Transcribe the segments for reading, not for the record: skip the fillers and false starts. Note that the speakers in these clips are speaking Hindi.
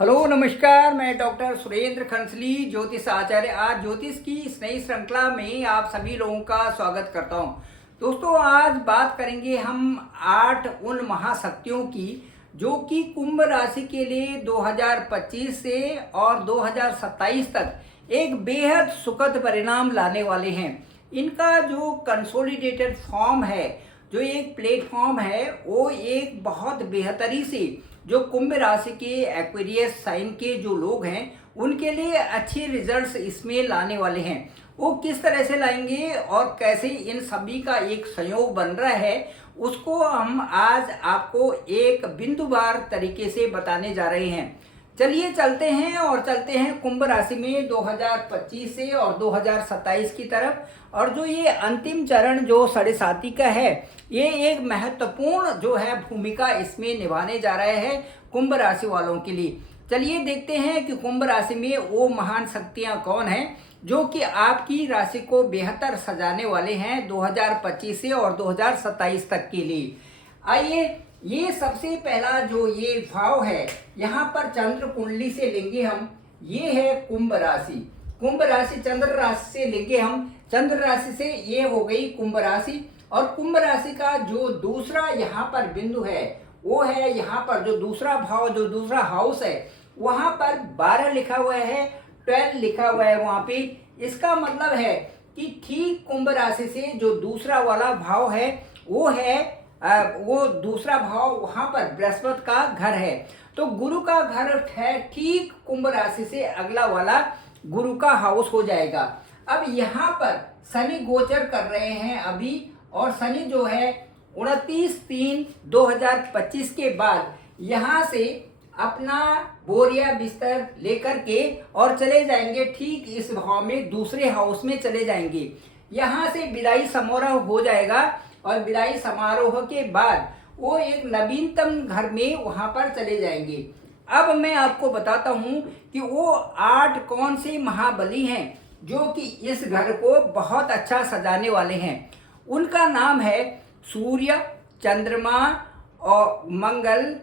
हेलो नमस्कार, मैं डॉक्टर सुरेंद्र खंसली ज्योतिष आचार्य आज ज्योतिष की इस नई श्रृंखला में आप सभी लोगों का स्वागत करता हूं। दोस्तों, आज बात करेंगे हम 8 उन महाशक्तियों की जो कि कुंभ राशि के लिए 2025 से और 2027 तक एक बेहद सुखद परिणाम लाने वाले हैं। इनका जो कंसोलिडेटेड फॉर्म है, जो एक प्लेटफॉर्म है, वो एक बहुत बेहतरी से जो कुंभ राशि के एक्वेरियस साइन के जो लोग हैं उनके लिए अच्छे रिजल्ट्स इसमें लाने वाले हैं। वो किस तरह से लाएंगे और कैसे इन सभी का एक संयोग बन रहा है, उसको हम आज आपको एक बिंदुवार तरीके से बताने जा रहे हैं। चलिए चलते हैं कुंभ राशि में 2025 से और 2027 की तरफ। और जो ये अंतिम चरण जो 7.5 का है, ये एक महत्वपूर्ण जो है भूमिका इसमें निभाने जा रहे हैं कुंभ राशि वालों के लिए। चलिए देखते हैं कि कुंभ राशि में वो महान शक्तियां कौन हैं जो कि आपकी राशि को बेहतर सजाने वाले हैं 2025 से और 2027 तक के लिए। आइए, ये सबसे पहला जो ये भाव है, यहाँ पर चंद्र कुंडली से लेंगे हम। ये है कुंभ राशि। कुंभ राशि चंद्र राशि से लेंगे हम। चंद्र राशि से ये हो गई कुंभ राशि। और कुंभ राशि का जो दूसरा यहाँ पर बिंदु है वो है यहाँ पर जो दूसरा भाव, जो दूसरा हाउस है, वहां पर 12 लिखा हुआ है, 12 लिखा हुआ है वहां पे। इसका मतलब है कि ठीक कुंभ राशि से जो दूसरा वाला भाव है वो है वो दूसरा भाव वहां पर बृहस्पति का घर है। तो गुरु का घर है ठीक कुंभ राशि से अगला वाला गुरु का हाउस हो जाएगा। अब यहाँ पर शनि गोचर कर रहे हैं अभी, और शनि जो है 29/3/2025 के बाद यहाँ से अपना बोरिया बिस्तर लेकर के और चले जाएंगे ठीक इस भाव में, दूसरे हाउस में चले जाएंगे। यहाँ से विदाई समारोह हो जाएगा और विदाई समारोह के बाद वो एक नवीनतम घर में वहां पर चले जाएंगे। अब मैं आपको बताता हूं कि वो 8 कौन से महाबली हैं जो कि इस घर को बहुत अच्छा सजाने वाले हैं। उनका नाम है सूर्य, चंद्रमा और मंगल,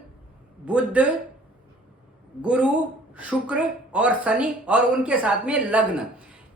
बुध, गुरु, शुक्र और शनि, और उनके साथ में लग्न।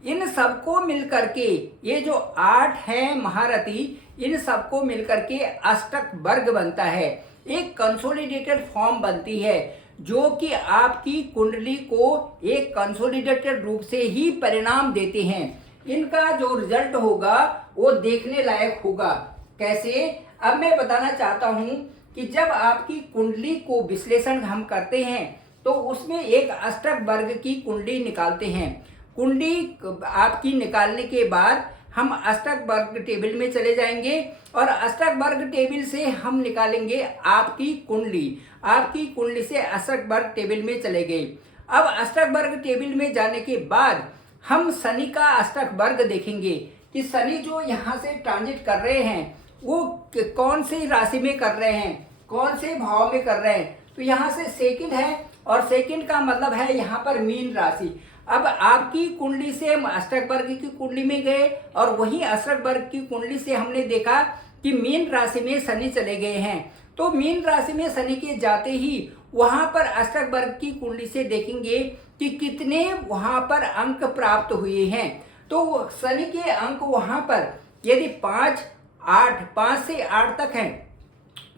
इन सबको मिलकर के ये जो 8 हैं महारथी, इन सबको मिलकर के अष्टक वर्ग बनता है, एक कंसोलिडेटेड फॉर्म बनती है जो कि आपकी कुंडली को एक कंसोलिडेटेड रूप से ही परिणाम देते हैं। इनका जो रिजल्ट होगा वो देखने लायक होगा। कैसे? अब मैं बताना चाहता हूं कि जब आपकी कुंडली को विश्लेषण हम करते हैं तो उसमें एक अष्टक वर्ग की कुंडली निकालते हैं। कुंडली आपकी निकालने के बाद हम अष्टक वर्ग टेबल में चले जाएंगे और अष्टक वर्ग टेबल से हम निकालेंगे आपकी कुंडली। आपकी कुंडली से अष्टक वर्ग टेबल में चले गए। अब अष्टक वर्ग टेबल में जाने के बाद हम शनि का अष्टक वर्ग देखेंगे कि शनि जो यहाँ से ट्रांजिट कर रहे हैं वो कौन सी राशि में कर रहे हैं, कौन से भाव में कर रहे हैं। तो यहाँ से सेकंड है, और सेकंड का मतलब है यहाँ पर मीन राशि। अब आपकी कुंडली से हम अष्टक वर्ग की कुंडली में गए और वहीं अष्टक वर्ग की कुंडली से हमने देखा कि मीन राशि में शनि चले गए हैं। तो मीन राशि में शनि के जाते ही वहां पर अष्टक वर्ग की कुंडली से देखेंगे कि कितने वहां पर अंक प्राप्त हुए हैं। तो शनि के अंक वहां पर यदि 5 से 8 तक हैं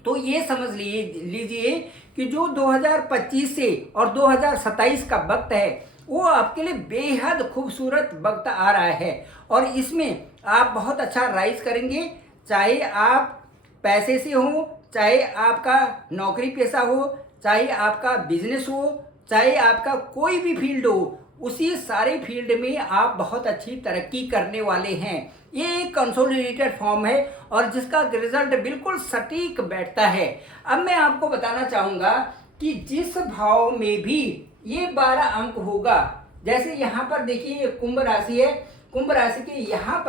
तो ये समझ लीजिए कि जो 2025 से और 2027 का वक्त है वो आपके लिए बेहद खूबसूरत वक्त आ रहा है। और इसमें आप बहुत अच्छा राइज करेंगे, चाहे आप पैसे से हो, चाहे आपका नौकरी पेशा हो, चाहे आपका बिजनेस हो, चाहे आपका कोई भी फील्ड हो, उसी सारे फील्ड में आप बहुत अच्छी तरक्की करने वाले हैं। ये एक कंसोलिडेटेड फॉर्म है और जिसका रिजल्ट बिल्कुल सटीक बैठता है। अब मैं आपको बताना चाहूँगा कि जिस भाव में भी ये 12 अंक होगा, जैसे यहाँ पर देखिए कुंभ राशि है, कुंभ राशि के यहाँ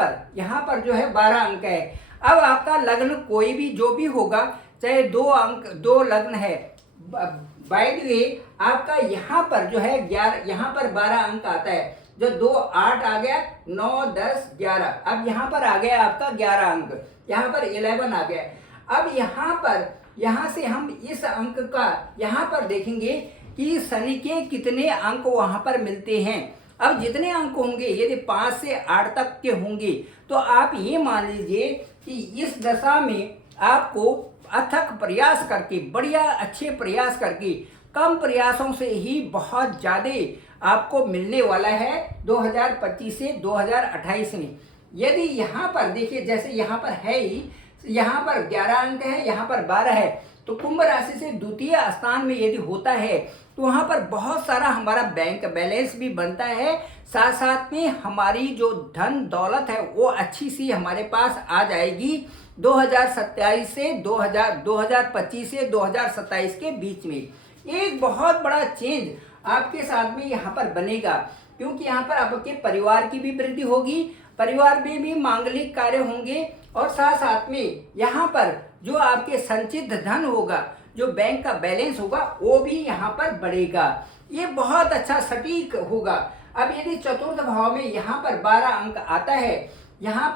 पर जो है 12 अंक है। अब आपका लग्न कोई भी जो भी होगा, चाहे 2 लग्न है, बाय द वे आपका यहाँ पर जो है 11, यहाँ पर 12 अंक आता है। जो 2 8 आ गया, 9 10 11, अब यहाँ पर आ गया आपका 11 अंक, यहाँ पर 11 आ गया। अब यहाँ से हम इस अंक का यहाँ पर देखेंगे कि शनि के कितने अंक वहां पर मिलते हैं। अब जितने अंक होंगे, यदि 5 से 8 तक के होंगे, तो आप ये मान लीजिए कि इस दशा में आपको अथक प्रयास करके, बढ़िया अच्छे प्रयास करके, कम प्रयासों से ही बहुत ज़्यादा आपको मिलने वाला है 2025 से 2028 में। यदि यहाँ पर देखिए, जैसे यहाँ पर है ही, यहाँ पर 11 अंक है, यहाँ पर 12 है, तो कुंभ राशि से द्वितीय स्थान में यदि होता है तो वहाँ पर बहुत सारा हमारा बैंक बैलेंस भी बनता है, साथ साथ में हमारी जो धन दौलत है वो अच्छी सी हमारे पास आ जाएगी 2027 से 2025 से 2027 के बीच में। एक बहुत बड़ा चेंज आपके साथ में यहाँ पर बनेगा, क्योंकि यहाँ पर आपके परिवार की भी वृद्धि होगी, परिवार में भी मांगलिक कार्य होंगे, और साथ साथ में यहाँ पर जो आपके संचित धन होगा, जो बैंक का बैलेंस होगा, वो भी यहाँ पर बढ़ेगा। ये बहुत अच्छा सटीक होगा। अब यदि चतुर्थ भाव में यहाँ पर 12 अंक आता है, यहाँ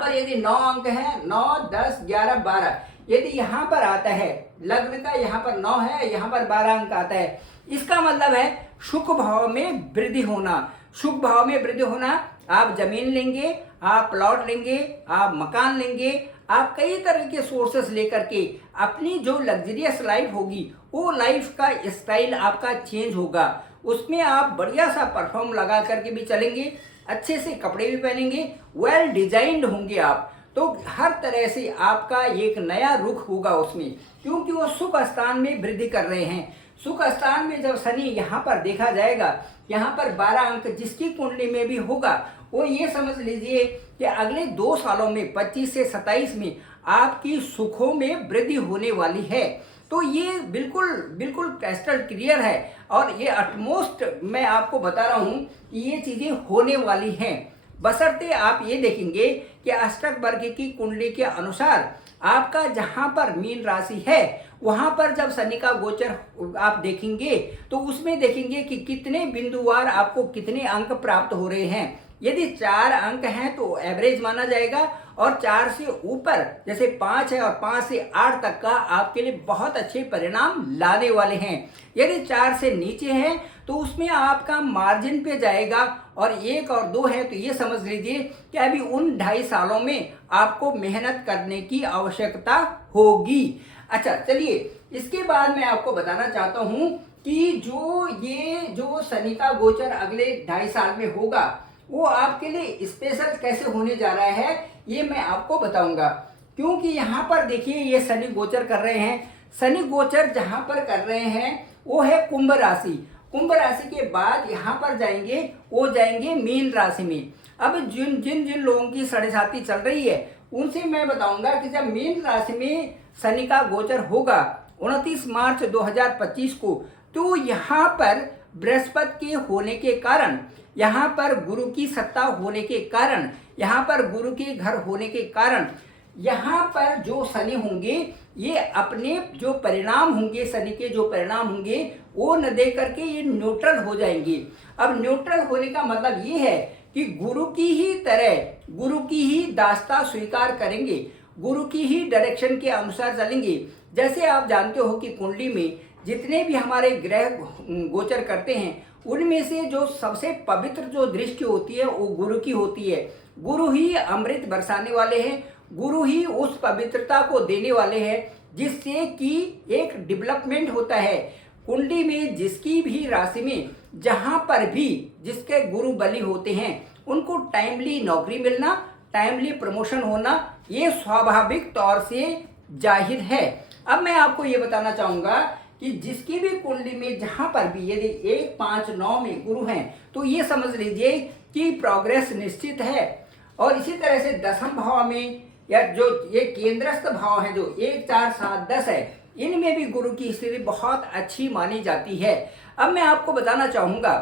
पर यदि 9 अंक है, 9, 10, 11, 12, यदि यहाँ पर आता है, लग्न का यहाँ पर 9 है, यहाँ पर 12 अंक आता है, इसका मतलब है सुख भाव में वृद्धि होना। सुख भाव में वृद्धि होना, आप जमीन लेंगे, आप प्लॉट लेंगे, आप मकान लेंगे, आप कई तरह के सोर्सेस लेकर के अपनी जो लग्जरियस लाइफ होगी, वो लाइफ का स्टाइल आपका चेंज होगा। उसमें आप बढ़िया सा परफॉर्म लगा करके भी चलेंगे, अच्छे से कपड़े भी पहनेंगे, वेल डिजाइंड होंगे आप, तो हर तरह से आपका एक नया रुख होगा उसमें, क्योंकि वो सुख स्थान में वृद्धि कर रहे हैं। सुख स्थान में जब शनि यहाँ पर देखा जाएगा, यहाँ पर 12 अंक जिसकी कुंडली में भी होगा, वो ये समझ लीजिए कि अगले 2 सालों में 25 से 27 में आपकी सुखों में वृद्धि होने वाली है। तो ये बिल्कुल बिल्कुल क्रिस्टल क्लियर है, और ये अटमोस्ट मैं आपको बता रहा हूँ कि ये चीज़ें होने वाली हैं। बशर्ते आप ये देखेंगे कि अष्टक वर्ग की कुंडली के अनुसार आपका जहाँ पर मीन राशि है, वहाँ पर जब शनि का गोचर आप देखेंगे तो उसमें देखेंगे कि कितने बिंदुवार आपको कितने अंक प्राप्त हो रहे हैं। यदि 4 अंक हैं तो एवरेज माना जाएगा, और 4 से ऊपर जैसे 5 है और 5 से 8 तक का आपके लिए बहुत अच्छे परिणाम लाने वाले हैं। यदि 4 से नीचे है तो उसमें आपका मार्जिन पे जाएगा, और 1 और 2 है तो ये समझ लीजिए कि अभी उन 2.5 सालों में आपको मेहनत करने की आवश्यकता होगी। अच्छा चलिए, इसके बाद मैं आपको बताना चाहता हूँ कि जो शनि का गोचर अगले 2.5 साल में होगा, वो आपके लिए स्पेशल कैसे होने जा रहा है ये मैं आपको बताऊंगा। क्योंकि यहाँ पर देखिए, ये शनि गोचर कर रहे हैं, शनि गोचर जहाँ पर कर रहे हैं वो है कुंभ राशि। कुंभ राशि के बाद यहाँ पर जाएंगे, वो जाएंगे मीन राशि में। अब जिन जिन जिन लोगों की साढ़े साथी चल रही है उनसे मैं बताऊंगा कि जब मीन राशि में शनि का गोचर होगा 29 मार्च 2025 को, तो यहाँ पर बृहस्पति के होने के कारण, यहाँ पर गुरु की सत्ता होने के कारण, यहाँ पर गुरु के घर होने के कारण, यहाँ पर जो शनि होंगे ये अपने जो परिणाम होंगे, शनि के जो परिणाम होंगे वो न दे करके ये न्यूट्रल हो जाएंगे। अब न्यूट्रल होने का मतलब ये है कि गुरु की ही तरह, गुरु की ही दास्ता स्वीकार करेंगे, गुरु की ही डायरेक्शन के अनुसार चलेंगे। जैसे आप जानते हो कि कुंडली में जितने भी हमारे ग्रह गोचर करते हैं, उनमें से जो सबसे पवित्र जो दृष्टि होती है वो गुरु की होती है। गुरु ही अमृत बरसाने वाले हैं, गुरु ही उस पवित्रता को देने वाले हैं जिससे कि एक डेवलपमेंट होता है। कुंडली में जिसकी भी राशि में जहाँ पर भी जिसके गुरु बली होते हैं उनको टाइमली नौकरी मिलना, टाइमली प्रमोशन होना, ये स्वाभाविक तौर से जाहिर है। अब मैं आपको ये बताना चाहूँगा कि जिसकी भी कुंडली में जहाँ पर भी यदि 1, 5, 9 में गुरु हैं तो ये समझ लीजिए कि प्रोग्रेस निश्चित है। और इसी तरह से 10वें भाव में या जो ये केंद्रस्थ भाव है जो 1, 4, 7, 10 है, इनमें भी गुरु की स्थिति बहुत अच्छी मानी जाती है। अब मैं आपको बताना चाहूँगा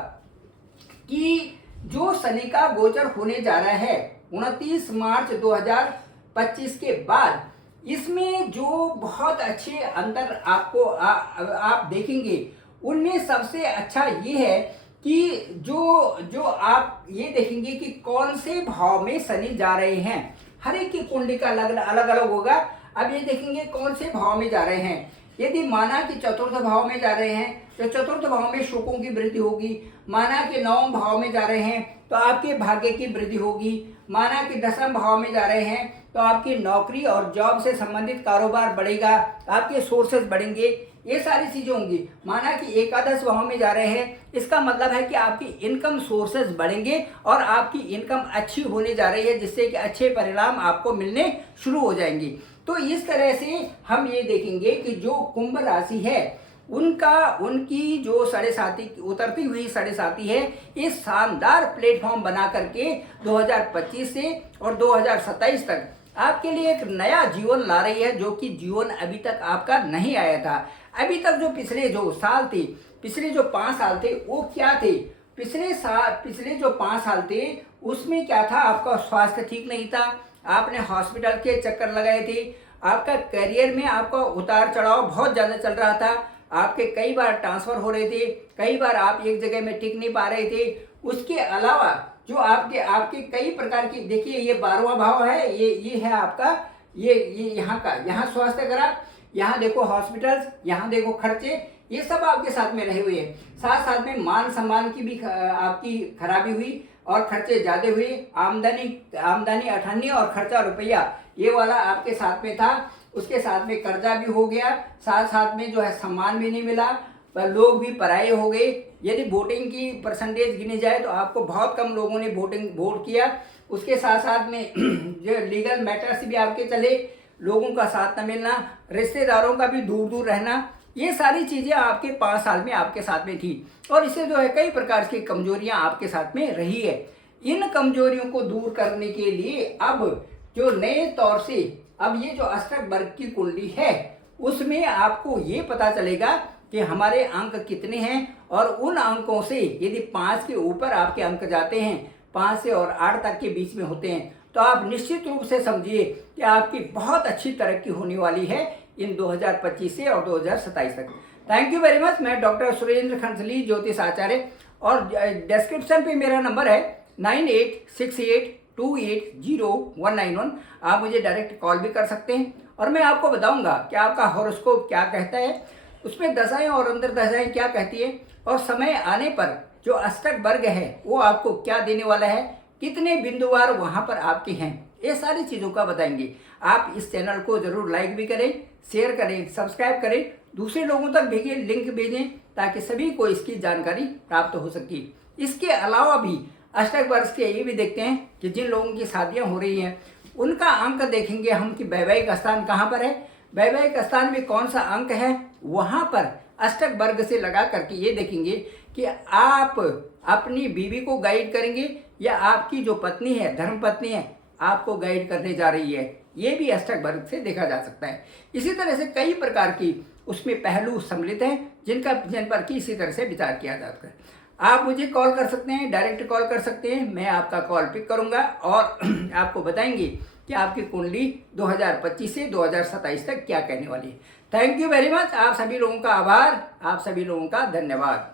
कि जो शनि का गोचर होने जा रहा है 29 मार्च 2025 के बाद, इसमें जो बहुत अच्छे अंतर आपको आप देखेंगे, उनमें सबसे अच्छा ये है कि जो आप ये देखेंगे कि कौन से भाव में शनि जा रहे हैं। हर एक की कुंडली का अलग अलग होगा। अब ये देखेंगे कौन से भाव में जा रहे हैं। यदि माना कि चतुर्थ भाव में जा रहे हैं तो चतुर्थ भाव में सुखों की वृद्धि होगी। माना कि नवम भाव में जा रहे हैं तो आपके भाग्य की वृद्धि होगी। माना कि दसम भाव में जा रहे हैं तो आपकी नौकरी और जॉब से संबंधित कारोबार बढ़ेगा, आपके सोर्सेज बढ़ेंगे, ये सारी चीजें होंगी। माना कि एकादश भाव में जा रहे हैं, इसका मतलब है कि आपकी इनकम सोर्सेज बढ़ेंगे और आपकी इनकम अच्छी होने जा रही है, जिससे कि अच्छे परिणाम आपको मिलने शुरू हो जाएंगे। तो इस तरह से हम ये देखेंगे कि जो कुंभ राशि है उनकी जो साढ़े साथी उतरती हुई साढ़े साथी है, ये शानदार प्लेटफॉर्म बना करके 2025 से और 2027 तक आपके लिए एक नया जीवन ला रही है, जो कि जीवन अभी तक आपका नहीं आया था। अभी तक जो पिछले जो साल थे, पिछले जो 5 साल थे, वो क्या थे? पिछले जो 5 साल थे उसमें क्या था? आपका स्वास्थ्य ठीक नहीं था, आपने हॉस्पिटल के चक्कर लगाए थे, आपका करियर में आपका उतार चढ़ाव बहुत ज़्यादा चल रहा था, आपके कई बार ट्रांसफ़र हो रहे थे, कई बार आप एक जगह में टिक नहीं पा रहे थे। उसके अलावा जो आपके कई प्रकार की, देखिए ये 12वां भाव है, ये है आपका, ये यहाँ का, यहाँ स्वास्थ्य करा, यहाँ देखो हॉस्पिटल्स, यहाँ देखो खर्चे, ये सब आपके साथ में रहे हुए हैं। साथ साथ में मान सम्मान की भी आपकी खराबी हुई और खर्चे ज़्यादा हुए। आमदनी अठन्नी और खर्चा रुपया, ये वाला आपके साथ में था। उसके साथ में कर्जा भी हो गया, साथ साथ में जो है सम्मान भी नहीं मिला, लोग भी पराये हो गए। यदि वोटिंग की परसेंटेज गिनी जाए तो आपको बहुत कम लोगों ने वोट किया। उसके साथ साथ में जो लीगल मैटर्स भी आपके चले, लोगों का साथ न मिलना, रिश्तेदारों का भी दूर दूर रहना, ये सारी चीज़ें आपके 5 साल में आपके साथ में थी। और इससे जो है कई प्रकार की कमजोरियां आपके साथ में रही है। इन कमजोरियों को दूर करने के लिए अब जो नए तौर से अब ये जो अष्टक वर्ग की कुंडली है, उसमें आपको ये पता चलेगा कि हमारे अंक कितने हैं, और उन अंकों से यदि 5 के ऊपर आपके अंक जाते हैं, 5 से और 8 तक के बीच में होते हैं, तो आप निश्चित रूप से समझिए कि आपकी बहुत अच्छी तरक्की होने वाली है इन 2025 से और 2027 तक। Thank you very much. मैं डॉक्टर सुरेंद्र खंसली, ज्योतिष आचार्य, और डिस्क्रिप्शन पे मेरा नंबर है 9868280191। आप मुझे डायरेक्ट कॉल भी कर सकते हैं और मैं आपको बताऊंगा कि आपका हॉरोस्कोप क्या कहता है, उसमें दशाएं और अंतर दशाएं क्या कहती है, और समय आने पर जो अष्टक वर्ग है वो आपको क्या देने वाला है, कितने बिंदुवार वहां पर आपके हैं, ये सारी चीज़ों का बताएंगे। आप इस चैनल को जरूर लाइक भी करें, शेयर करें, सब्सक्राइब करें, दूसरे लोगों तक भेजें, लिंक भेजें, ताकि सभी को इसकी जानकारी प्राप्त हो सके। इसके अलावा भी अष्टक वर्ग के ये भी देखते हैं कि जिन लोगों की शादियां हो रही हैं उनका अंक देखेंगे हम कि वैवाहिक स्थान कहाँ पर है, वैवाहिक स्थान में कौन सा अंक है, वहाँ पर अष्टक वर्ग से लगा करके ये देखेंगे कि आप अपनी बीवी को गाइड करेंगे या आपकी जो पत्नी है, धर्म पत्नी है, आपको गाइड करने जा रही है। ये भी अष्टक वर्ग से देखा जा सकता है। इसी तरह से कई प्रकार की उसमें पहलू सम्मिलित हैं जिन पर कि इसी तरह से विचार किया जाता है। आप मुझे कॉल कर सकते हैं, डायरेक्ट कॉल कर सकते हैं, मैं आपका कॉल पिक करूंगा और आपको बताएंगे कि आपकी कुंडली 2025 से 2027 तक क्या कहने वाली है। Thank you very much. आप सभी लोगों का आभार, आप सभी लोगों का धन्यवाद।